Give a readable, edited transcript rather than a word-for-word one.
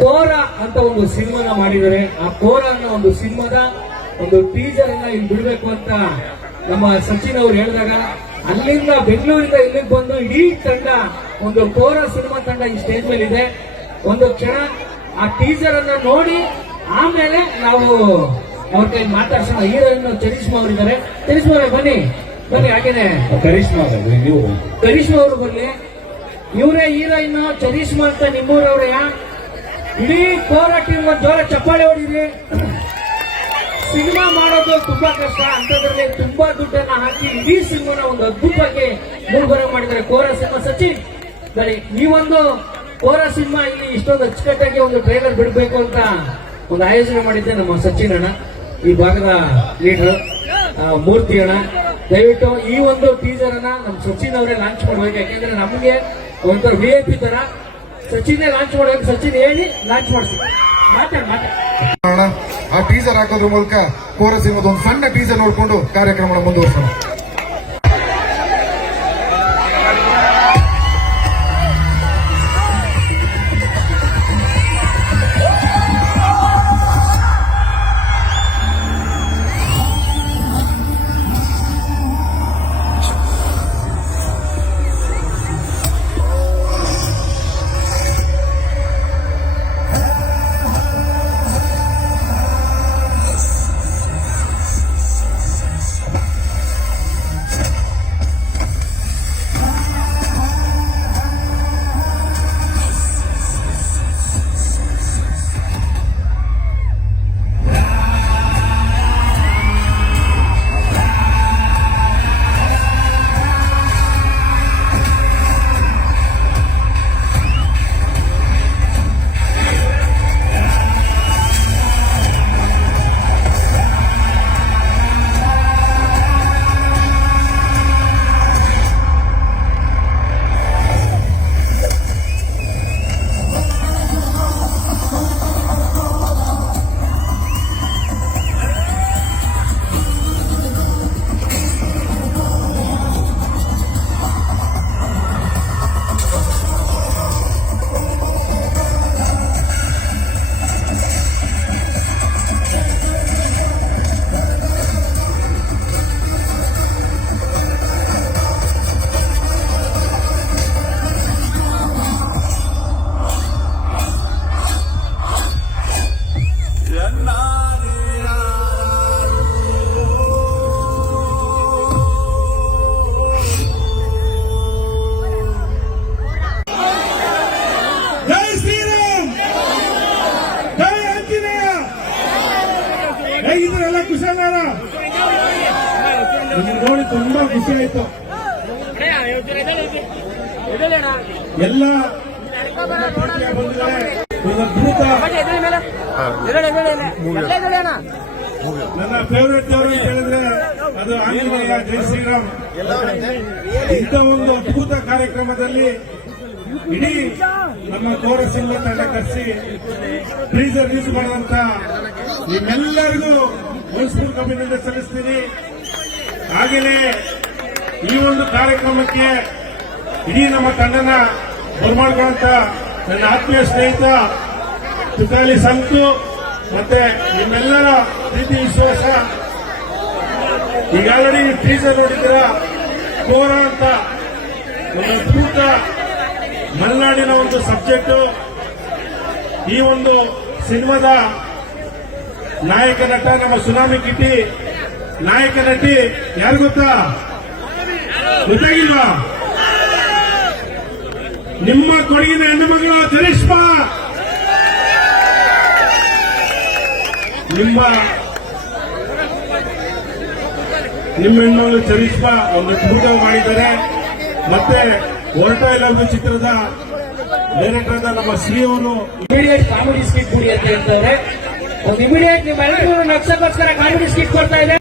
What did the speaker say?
ಕೋರ ಅಂತ ಒಂದು ಸಿನಿಮಾನ ಮಾಡಿದ್ದಾರೆ. ಆ ಕೋರ ಅನ್ನೋ ಒಂದು ಸಿನಿಮಾದ ಒಂದು ಟೀಸರ್ ಅನ್ನ ಇಲ್ಲಿ ಬಿಡಬೇಕು ಅಂತ ನಮ್ಮ ಸಚಿನ್ ಅವರು ಹೇಳಿದಾಗ ಅಲ್ಲಿಂದ ಬೆಂಗಳೂರಿಂದ ಇಲ್ಲಿಗೆ ಬಂದು ಇಡೀ ತಂಡ ಒಂದು ಕೋರ ಸಿನಿಮಾ ತಂಡ ಈ ಸ್ಟೇಜ್ ಮೇಲೆ ಇದೆ. ಒಂದು ಕ್ಷಣ ಆ ಟೀಸರ್ ಅನ್ನ ನೋಡಿ ಆಮೇಲೆ ನಾವು ಅವ್ರ ಕೈ ಮಾತಾಡ್ಸೋಣ. ಹೀರೋಯಿನ್ ಚರಿಷ್ಮಾ ಅವರಿದ್ದಾರೆ. ಚರಿಷ್ಮಾ ಅವರೇ ಬನ್ನಿ ಬನ್ನಿ. ಹಾಗೇನೆ ಕರಿಷ್ಮಾ ಅವರು ಬನ್ನಿ. ಇವರೇ ಹೀರೋಯಿನ್ ಚರಿಷ್ಮಾ ಅಂತ ನಿಮ್ಮೂರವ್ರೆ. ಇಡೀ ಕೋರ ಟೀಮ್ ಒಂದು ಜೋರ ಚಪ್ಪಾಳೆ ಹೊಡಿದ್ರಿ. ಸಿನಿಮಾ ಮಾಡೋದು ತುಂಬಾ ಕಷ್ಟ, ಅಂತದ್ರಲ್ಲಿ ತುಂಬಾ ದುಡ್ಡನ್ನ ಹಾಕಿ ಇಡೀ ಸಿನಿಮಾನ ಒಂದು ಅದ್ಭುತವಾಗಿ ಮೂರ್ಬರ ಮಾಡಿದ್ದಾರೆ ಕೋರ ಸಿನಿಮಾ. ಸಚಿನ್ ಬರೀ ನೀವೊಂದು ಕೋರ ಸಿನಿಮಾ ಇಲ್ಲಿ ಇಷ್ಟೊಂದು ಅಚ್ಚುಕಟ್ಟಾಗಿ ಒಂದು ಟ್ರೈಲರ್ ಬಿಡಬೇಕು ಅಂತ ಒಂದು ಆಯೋಜನೆ ಮಾಡಿದ್ದೆ ನಮ್ಮ ಸಚಿನ್ ಅಣ್ಣ, ಈ ಭಾಗದ ಲೀಡರ್ ಮೂರ್ತಿ ಅಣ್ಣ. ದಯವಿಟ್ಟು ಈ ಒಂದು ಟೀಸರ್ ಅನ್ನ ನಮ್ಮ ಸಚಿನ್ ಅವರೇ ಲಾಂಚ್ ಮಾಡ್ಬೇಕು. ಯಾಕೆಂದ್ರೆ ನಮ್ಗೆ ಒಂಥರ VIP ತರ ಸಚಿನ್ ಲಾಂಚ್ ಮಾಡ್ಬೇಕು. ಸಚಿನ್ ಹೇಳಿ ಲಾಂಚ್ ಮಾಡ್ತೀವಿ. ಮಾತಾಡ ಆ ಟೀಸರ್ ಹಾಕೋದ್ರ ಮೂಲಕ ಕೋರ ಸಿನಿಮಾದ ಒಂದು ಸಣ್ಣ ಟೀಸರ್ ನೋಡಿಕೊಂಡು ಕಾರ್ಯಕ್ರಮ ಮುಂದುವರಿಸೋಣ. ಹೇಗಿದ್ರೆಲ್ಲ ಕುಶಾಲಾರ ನೋಡಿ ತುಂಬಾ ಖುಷಿ ಆಯ್ತು. ಎಲ್ಲ ನನ್ನ ಫೇವರೇಟ್ ಅವರು ಹೇಳಿದ್ರೆ ಅದು ಆಂಜನೇಯ ಜೈ ಶ್ರೀರಾಮ್. ಇಂಥ ಒಂದು ಅದ್ಭುತ ಕಾರ್ಯಕ್ರಮದಲ್ಲಿ ಇಡೀ ನಮ್ಮ ಕೋರ ಸಿನಿಮಾ ತಂಡ ಕರೆಸಿ ಟೀಸರ್ ರಿಲೀಸ್ ಮಾಡುವಂತ ನಿಮ್ಮೆಲ್ಲರಿಗೂ ಮೈಸೂರು ಅಭಿನಂದನೆ ಸಲ್ಲಿಸ್ತೀನಿ. ಹಾಗೆಯೇ ಈ ಒಂದು ಕಾರ್ಯಕ್ರಮಕ್ಕೆ ಇಡೀ ನಮ್ಮ ತಂಡನ ಬರಮಾಡ್ಕೊಳ್ಳುವಂತ ನನ್ನ ಆತ್ಮೀಯ ಸ್ನೇಹಿತ ತುಕಾಲಿ ಸಂತು ಮತ್ತೆ ನಿಮ್ಮೆಲ್ಲರ ಪ್ರೀತಿ ವಿಶ್ವಾಸ. ಈಗ ಆಲ್ರೆಡಿ ಟೀಸರ್ ನೋಡಿದ್ದೀರ. ಕೋರ ಅಂತ ಒಂದು ಅದ್ಭುತ ಮಲೆನಾಡಿನ ಒಂದು ಸಬ್ಜೆಕ್ಟ್. ಈ ಒಂದು ಸಿನಿಮಾದ ನಾಯಕ ನಟ ನಮ್ಮ ಸುನಾಮಿ ಕಿಟ್ಟಿ. ನಾಯಕ ನಟಿ ಯಾರು ಗೊತ್ತಾ? ಗೊತ್ತಾಗಿಲ್ವಾ? ನಿಮ್ಮ ಕೊಡಗಿನ ಹೆಣ್ಣು ಮಗಳು ಚರಿಷ್ಮಾ. ನಿಮ್ಮ ಹೆಣ್ಣು ಚರಿಷ್ಮಾ ಒಂದು ಅದ್ಭುತ ಮಾಡಿದ್ದಾರೆ. ಮತ್ತೆ ಹೊರಟ ಇಲ್ಲ ಚಿತ್ರದ ಡೈರೆಕ್ಟರ್ ನಮ್ಮ ಶ್ರೀ ಅವರು ಇಮಿಡಿಯೇಟ್ ಕಾಮಿಡಿ ಸ್ಕಿಟ್ ಕೊಡಿ ಅಂತ ಹೇಳ್ತಾರೆ. ಒಂದು ಇಮಿಡಿಯೇಟ್ ನಿಮ್ಮೆಲ್ಲರಿಗೂ ನಕ್ಷಕ್ಕೋಸ್ಕರ ಕಾಮಿಡಿ ಸ್ಕಿಟ್ ಕೊಡ್ತಾ ಇದೆ.